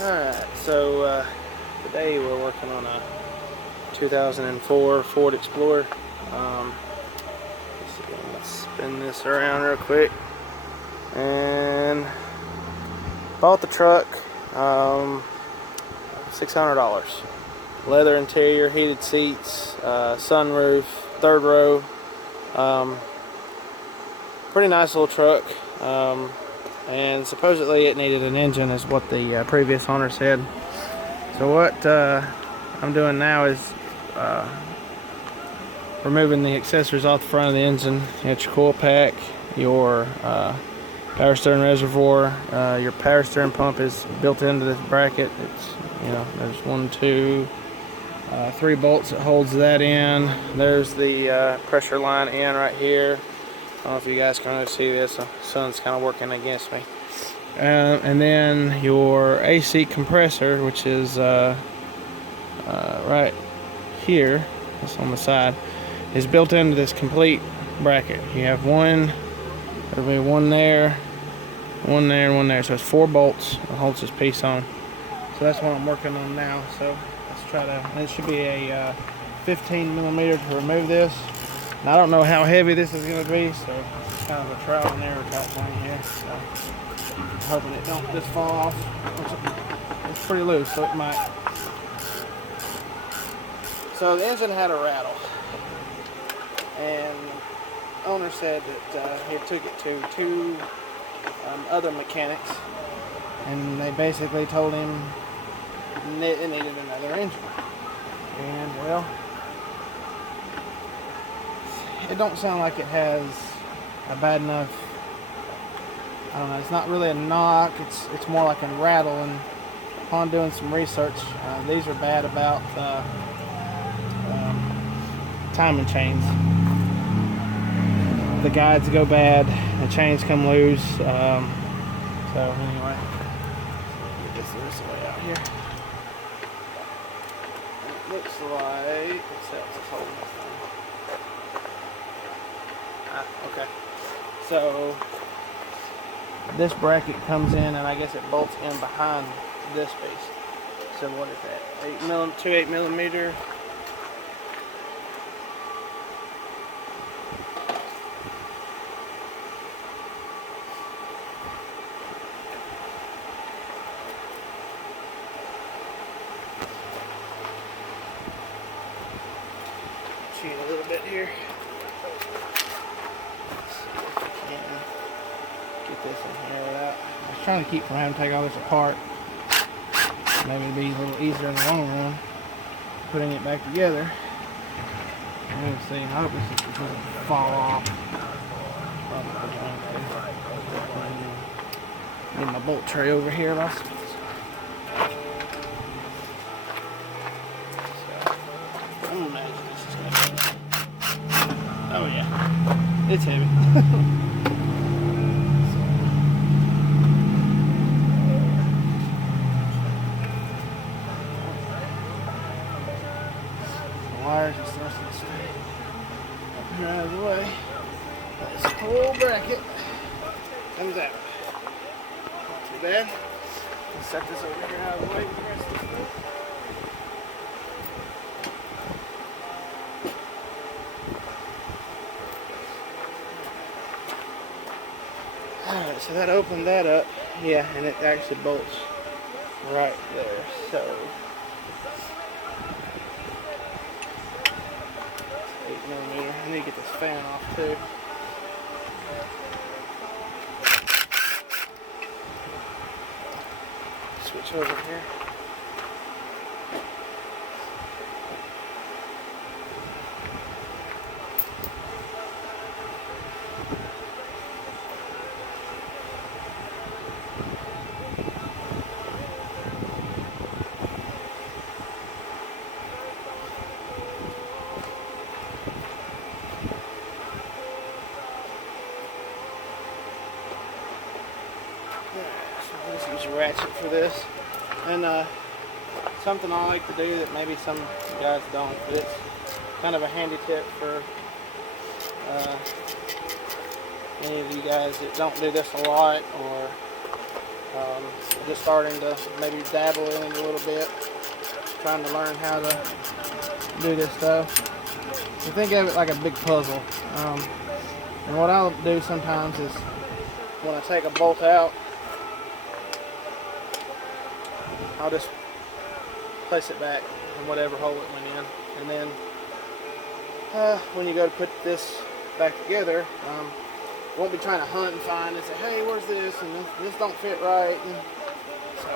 Alright, so today we're working on a 2004 Ford Explorer. Let's spin this around real quick. And bought the truck, $600. Leather interior, heated seats, sunroof, third row. Pretty nice little truck. And supposedly it needed an engine, is what the previous owner said. So what I'm doing now is removing the accessories off the front of the engine. You got your coil pack, your power steering reservoir, your power steering pump is built into this bracket. It's, there's 1, 2, 3 bolts that holds that in. There's the pressure line in right here. I don't know if you guys can really see this. The sun's kind of working against me. And then your AC compressor, which is right here, it's on the side, is built into this complete bracket. You have one, there'll be one there, one there, and one there. So it's 4 bolts that holds this piece on. So that's what I'm working on now. So let's try to, and it should be a 15 millimeter to remove this. And I don't know how heavy this is going to be, so it's kind of a trial and error type thing here. So I'm hoping it don't just fall off. It's pretty loose, so it might. So the engine had a rattle, and the owner said that he took it to 2 other mechanics, and they basically told him it needed another engine. And well, it don't sound like it has a bad enough, I don't know, it's not really a knock, it's more like a rattle. And upon doing some research, these are bad about timing chains. The guides go bad, the chains come loose. So anyway, get this way out here. And it looks like it's holding this thing. Okay. So this bracket comes in, and I guess it bolts in behind this piece. So what is that? 8 millimeter. Cheat a little bit here. Get this in here without. I was trying to keep from having to take all this apart. Maybe it'd be a little easier in the long run putting it back together. Let's see. I hope this doesn't fall off. Need my bolt tray over here. I'm imagining this is going to be. Oh yeah, it's heavy. Wires and stuff to stay up here out of the way. This whole bracket comes out. Not too bad. Let's set this over here out of the way with the rest of the stuff. Alright, so that opened that up. Yeah, and it actually bolts right there. So 8 millimeter. I need to get this fan off too. Switch over here. Let's use a ratchet for this. And something I like to do that maybe some guys don't, but it's kind of a handy tip for any of you guys that don't do this a lot, or Just starting to maybe dabble in it a little bit, trying to learn how to do this stuff. You think of it like a big puzzle. And what I'll do sometimes is when I take a bolt out, I'll just place it back in whatever hole it went in, and then when you go to put this back together, won't be trying to hunt and find and say, hey, where's this, and this don't fit right. And so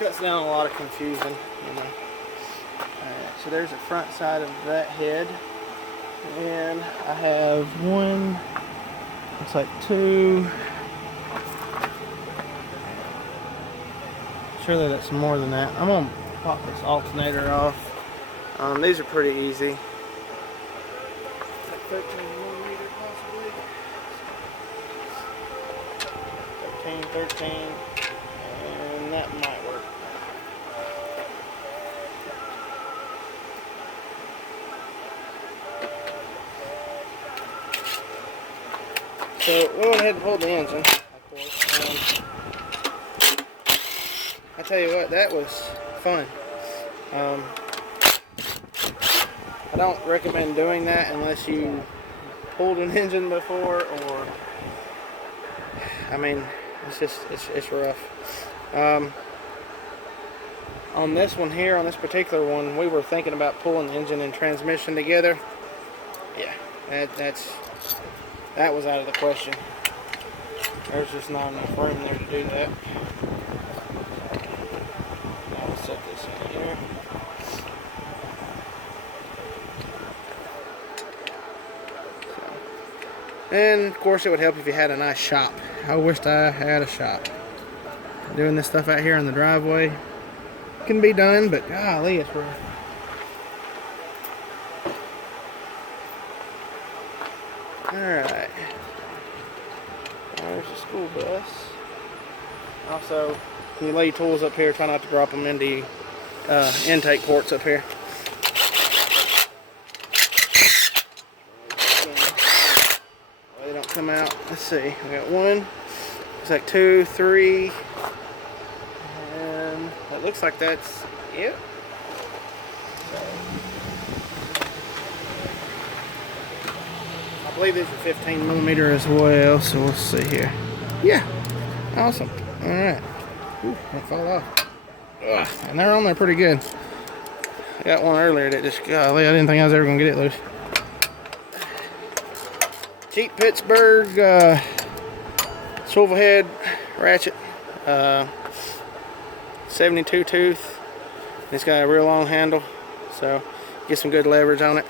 cuts down a lot of confusion, you know. Alright, so there's the front side of that head, and I have one, looks like two, surely that's more than that. I'm gonna pop this alternator off. These are pretty easy. Like 13mm possibly. 13, and that might work. So we went ahead and pulled the engine, of course. I tell you what, that was fun. I don't recommend doing that unless you pulled an engine before, or I mean, it's rough. On this one here, on this particular one, we were thinking about pulling the engine and transmission together. Yeah, that was out of the question. There's just not enough room there to do that. Now we'll set this in here. And of course it would help if you had a nice shop. I wished I had a shop. Doing this stuff out here in the driveway can be done, but golly, it's rough. Alright. There's the school bus. Also, when you lay your tools up here, try not to drop them into intake ports up here. They don't come out. Let's see. We got one. Looks like 2, 3. And it looks like that's it. I believe these are 15mm as well, so we'll see here. Yeah, awesome. All right. Ooh, don't fall off. Ugh, and they're on there pretty good. I got one earlier that just, golly, I didn't think I was ever gonna get it loose. Cheap Pittsburgh swivel head ratchet, 72 tooth. It's got a real long handle, so get some good leverage on it.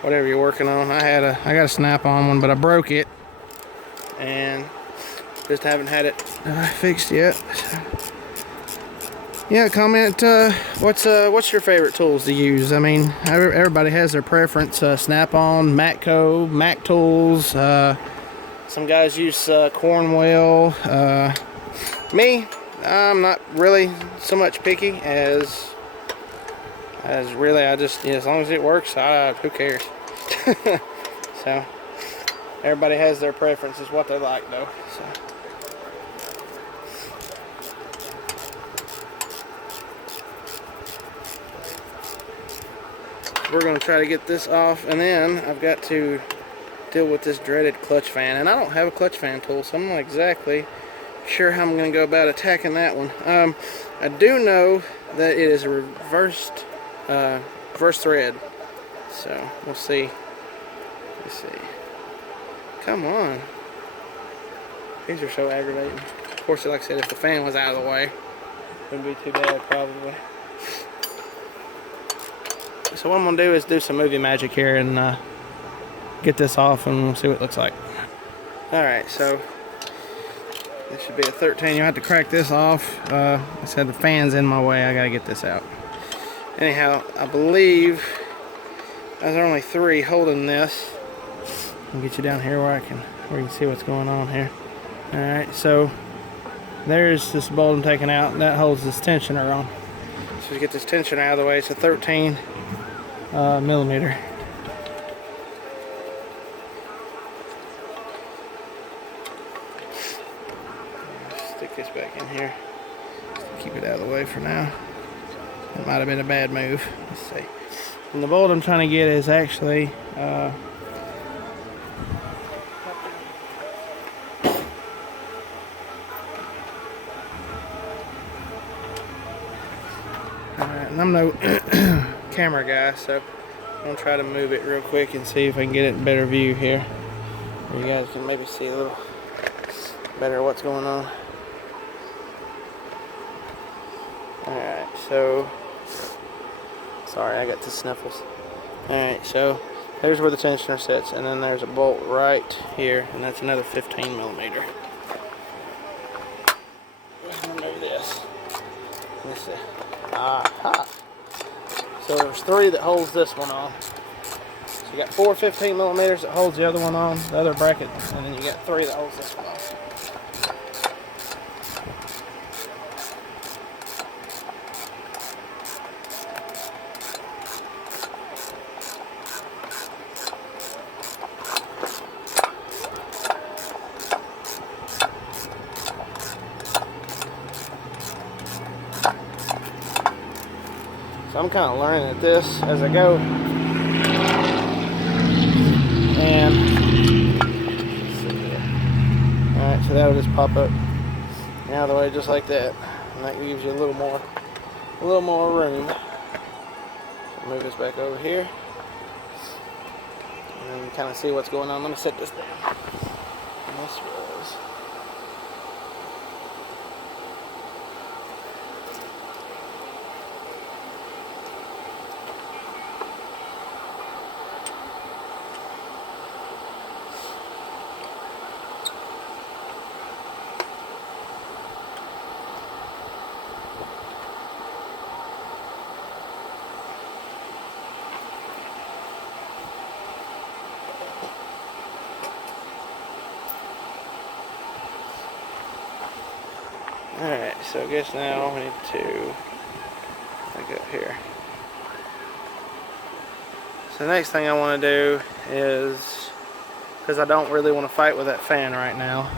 Whatever you're working on. I got a snap-on one, but I broke it, and just haven't had it fixed yet. Yeah, comment what's your favorite tools to use. I mean, everybody has their preference. Snap-on, Matco, Mac tools. Some guys use Cornwell. Me, I'm not really so much picky as really, I just, as long as it works, who cares? So everybody has their preferences, what they like though. So we're going to try to get this off, and then I've got to deal with this dreaded clutch fan, and I don't have a clutch fan tool, so I'm not exactly sure how I'm going to go about attacking that one. I do know that it is a reverse thread, so we'll see. Let's see. Come on. These are so aggravating. Of course, like I said, if the fan was out of the way, it wouldn't be too bad, probably. So what I'm going to do is do some movie magic here and get this off, and we'll see what it looks like. Alright, so this should be a 13. You'll have to crack this off. I said the fan's in my way. I got to get this out. Anyhow, I believe there's only 3 holding this. I'll get you down here where you can see what's going on here. Alright, so there's this bolt I'm taking out. That holds this tensioner on. to get this tensioner out of the way. It's a 13 millimeter. Stick this back in here. Keep it out of the way for now. It might have been a bad move. Let's see. And the bolt I'm trying to get is actually alright, and I'm no camera guy, so I'm gonna try to move it real quick and see if I can get it in better view here, where you guys can maybe see a little better what's going on. Alright, so sorry, I got the sniffles. Alright, so there's where the tensioner sits, and then there's a bolt right here, and that's another 15 millimeter. Remove this. Let's see. Aha! So there's 3 that holds this one on. So you got 4 15 millimeters that holds the other one on, the other bracket, and then you got 3 that holds this one on. So I'm kind of learning at this as I go. And alright, so that'll just pop up out of the way just like that. And that gives you a little more room. Move this back over here. And then you kind of see what's going on. Let me set this down. And this was alright, so I guess now we need to back up here. So the next thing I want to do is, because I don't really want to fight with that fan right now,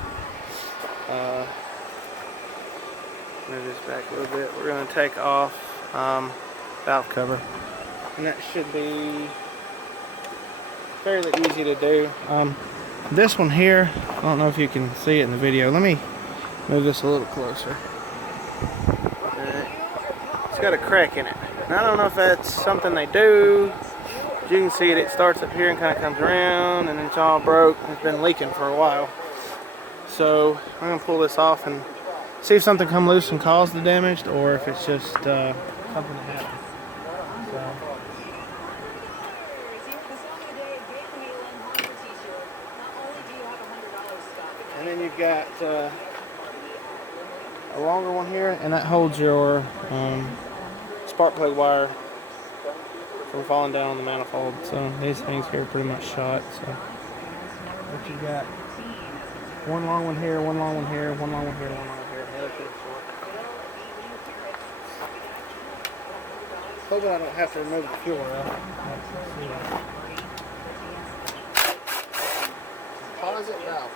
move this back a little bit. We're going to take off valve cover, and that should be fairly easy to do. This one here, I don't know if you can see it in the video. Let me move this a little closer. It's got a crack in it. And I don't know if that's something they do. As you can see it starts up here and kind of comes around, and it's all broke. It's been leaking for a while. So I'm going to pull this off and see if something come loose and cause the damage, or if it's just something that happened. So. And then you've got a longer one here, and that holds your spark plug wire from falling down on the manifold. So these things here are pretty much shot. So but you got one long one here, one long one here, one long one here, one long one here. The other two short. Hopefully I don't have to remove the fuel rail. Deposit valve.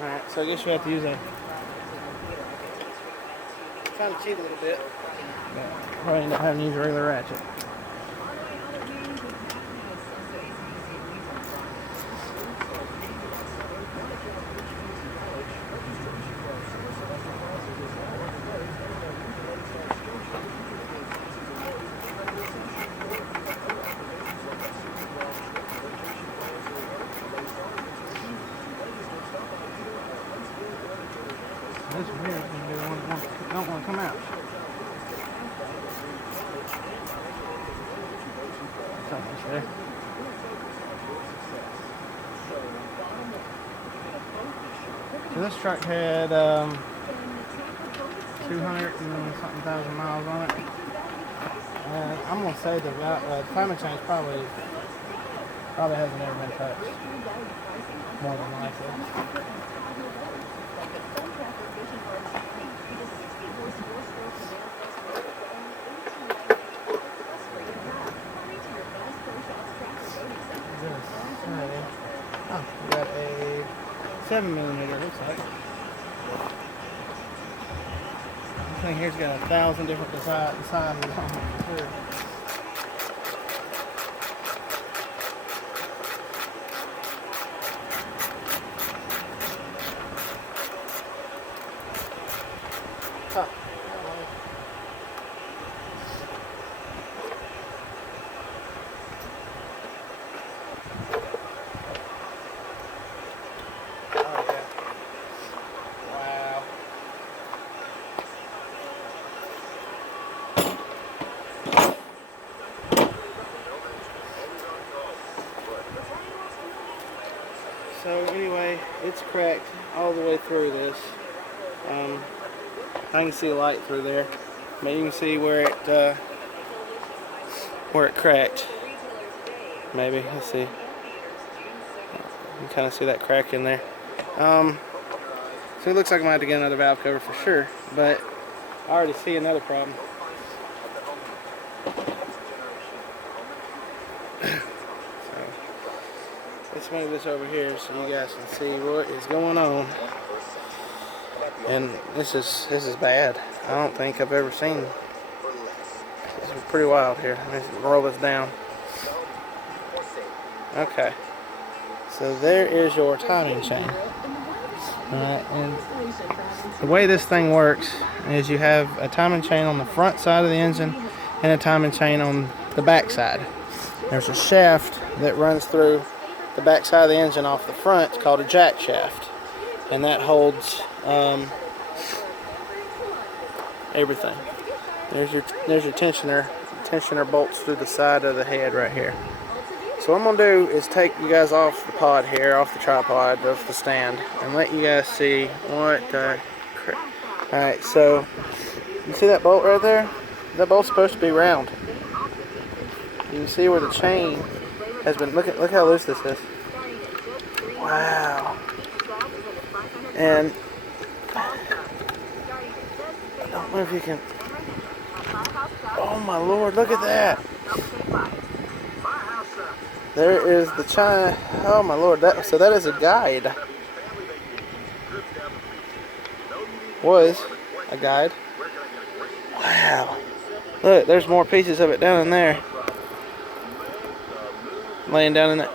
Alright, so I guess you have to use a kind of cheat a little bit, but probably end up having to use a regular ratchet. This one here is going to be the one that don't want to come out. there. So this truck had 200 and something thousand miles on it. I'm gonna say the timing change probably hasn't ever been touched. More than likely. Oh, we got a 7mm, it looks like. This thing here's got 1,000 different sizes on it, for sure. Huh. So anyway, it's cracked all the way through this. I can see a light through there, but you can see where it cracked. Maybe, let's see. You can kind of see that crack in there. So it looks like I might have to get another valve cover for sure, but I already see another problem. Let's move this over here so you guys can see what is going on. And this is bad. I don't think I've ever seen. This is pretty wild here. Let me roll this down. Okay. So there is your timing chain. Alright, and the way this thing works is you have a timing chain on the front side of the engine and a timing chain on the back side. There's a shaft that runs through the back side of the engine off the front. It's called a jack shaft, and that holds everything. There's your tensioner. The tensioner bolts through the side of the head right here. So what I'm gonna do is take you guys off the pod here, off the tripod, off the stand, and let you guys see what Alright, so you see that bolt right there? That bolt's supposed to be round. You can see where the chain has been. Look how loose this is. Wow. And I don't know if you can. Oh my lord, look at that. There is the chain. Oh my lord, so that is a guide. Was a guide. Wow. Look, there's more pieces of it down in there. Laying down in there.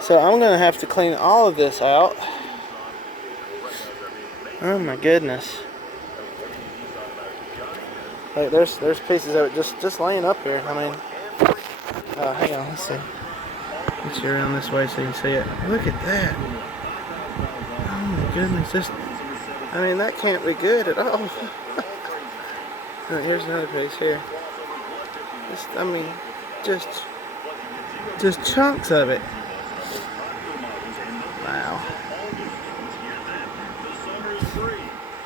So I'm gonna have to clean all of this out. Oh my goodness. Like there's pieces of it just laying up here. I mean, hang on, let's see. Get you around this way so you can see it. Look at that. Oh my goodness, I mean, that can't be good at all. Here's another piece here. I mean, just chunks of it. Wow.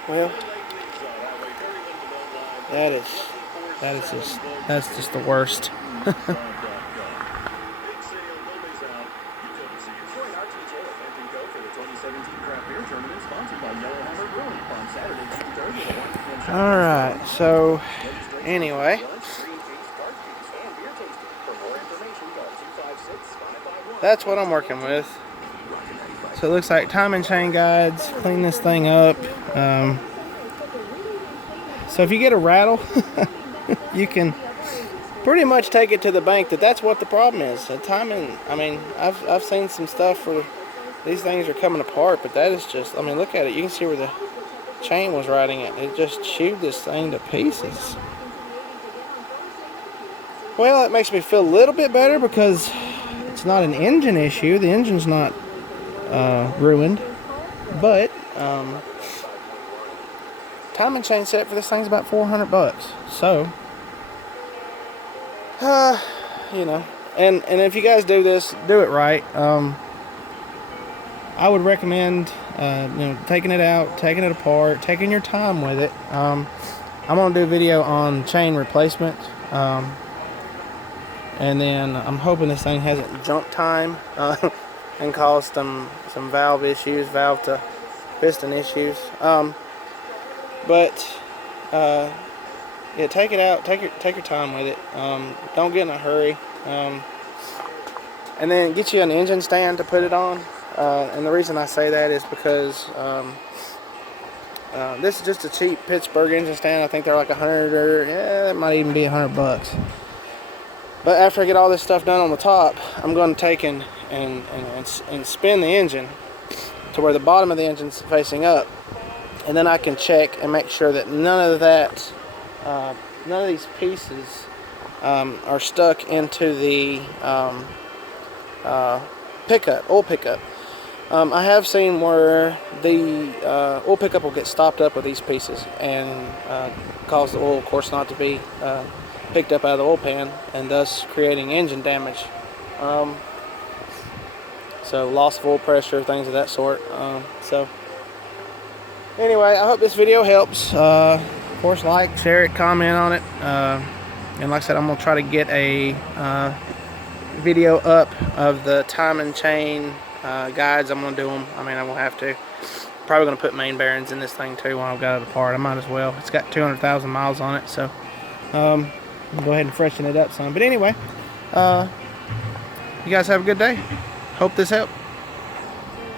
Well, that's just the worst. Alright, so anyway, that's what I'm working with. So it looks like timing chain guides, clean this thing up. So if you get a rattle, you can pretty much take it to the bank that's what the problem is. The timing, I mean, I've seen some stuff where these things are coming apart, but that is just, I mean, look at it. You can see where the chain was riding it. It just chewed this thing to pieces. Well, that makes me feel a little bit better because it's not an engine issue. The engine's not ruined, but timing chain set for this thing's about $400. So, you know, And if you guys do this, do it right. I would recommend taking it out, taking it apart, taking your time with it. I'm gonna do a video on chain replacement, and then I'm hoping this thing hasn't junk time and caused some valve issues, valve to piston issues. But yeah, take it out, take your time with it. Don't get in a hurry. And then get you an engine stand to put it on. And the reason I say that is because this is just a cheap Pittsburgh engine stand. I think they're like 100, or yeah, it might even be $100. But after I get all this stuff done on the top, I'm going to take and spin the engine to where the bottom of the engine's facing up, and then I can check and make sure that none of these pieces are stuck into the oil pickup. I have seen where the oil pickup will get stopped up with these pieces and cause the oil, of course, not to be picked up out of the oil pan, and thus creating engine damage. So loss of oil pressure, things of that sort. So anyway, I hope this video helps. Of course, like, share it, comment on it. And like I said, I'm going to try to get a video up of the time and chain guides. I'm going to do them. I mean, I'm going to have to. Probably going to put main bearings in this thing too when I've got it apart. I might as well. It's got 200,000 miles on it, so I'll go ahead and freshen it up some. But anyway, you guys have a good day. Hope this helped.